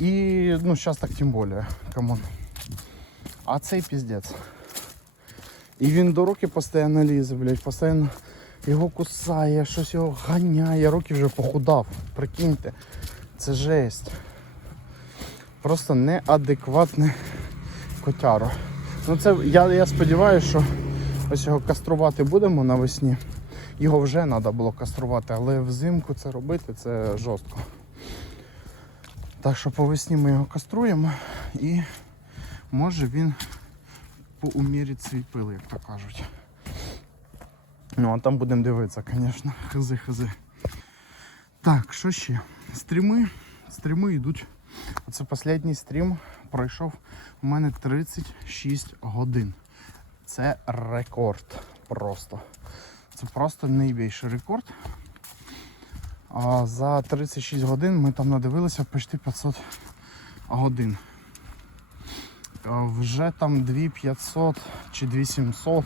І ну, зараз так тим більше. Камон. А цей піздець. І він до руки постійно лізе, блядь, постійно його кусає, щось його ганяє, руки вже похудав. Прикиньте. Це жесть. Просто неадекватне котяро. Ну це я, я сподіваюся, що ось його каструвати будемо навесні. Його вже треба було каструвати, але взимку це робити це жорстко. Так що по весні ми його каструємо і може він поумірить свій пил, як то кажуть. Ну а там будемо дивитися, звісно, хизи-хизи. Так, що ще? Стріми. Стріми йдуть. Оце останній стрім пройшов у мене 36 годин. Це рекорд просто. Це просто найбільший рекорд. А за 36 годин ми там надивилися почти 500 годин. Вже там 2500 чи 2700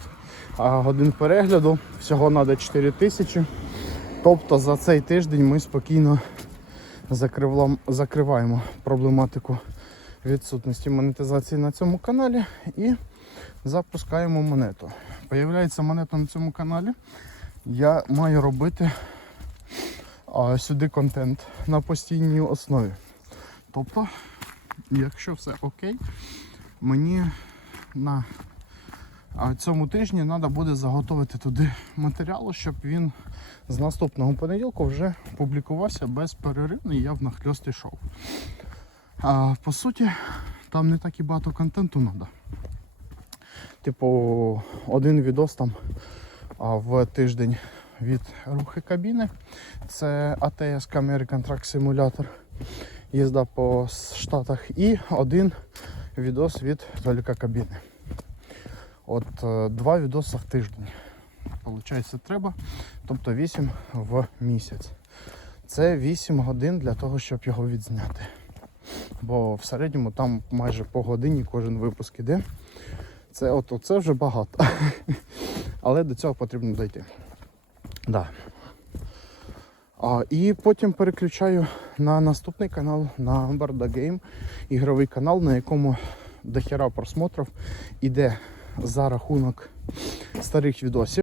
годин перегляду. Всього треба 4000. Тобто за цей тиждень ми спокійно закриваємо проблематику відсутності монетизації на цьому каналі і запускаємо монету. Появляється монета на цьому каналі. Я маю робити сюди контент на постійній основі. Тобто, якщо все окей, мені на цьому тижні треба буде заготовити туди матеріалу, щоб він з наступного понеділка вже публікувався без перериву і я в нахльост йшов. По суті, там не так і багато контенту треба. Типу, один відос там в тиждень від рухи кабіни. Це ATS American Truck Simulator. Їзда по Штатах. І один відос від Толіка кабіни. От е, два відоси в тиждень. Получається, треба. Тобто 8 в місяць. Це 8 годин для того, щоб його відзняти. Бо в середньому там майже по годині кожен випуск іде. Це от це вже багато. Але до цього потрібно дойти. Да. А, і потім переключаю на наступний канал, на Barda Game, ігровий канал, на якому дохера просмотрів іде за рахунок старих відосів.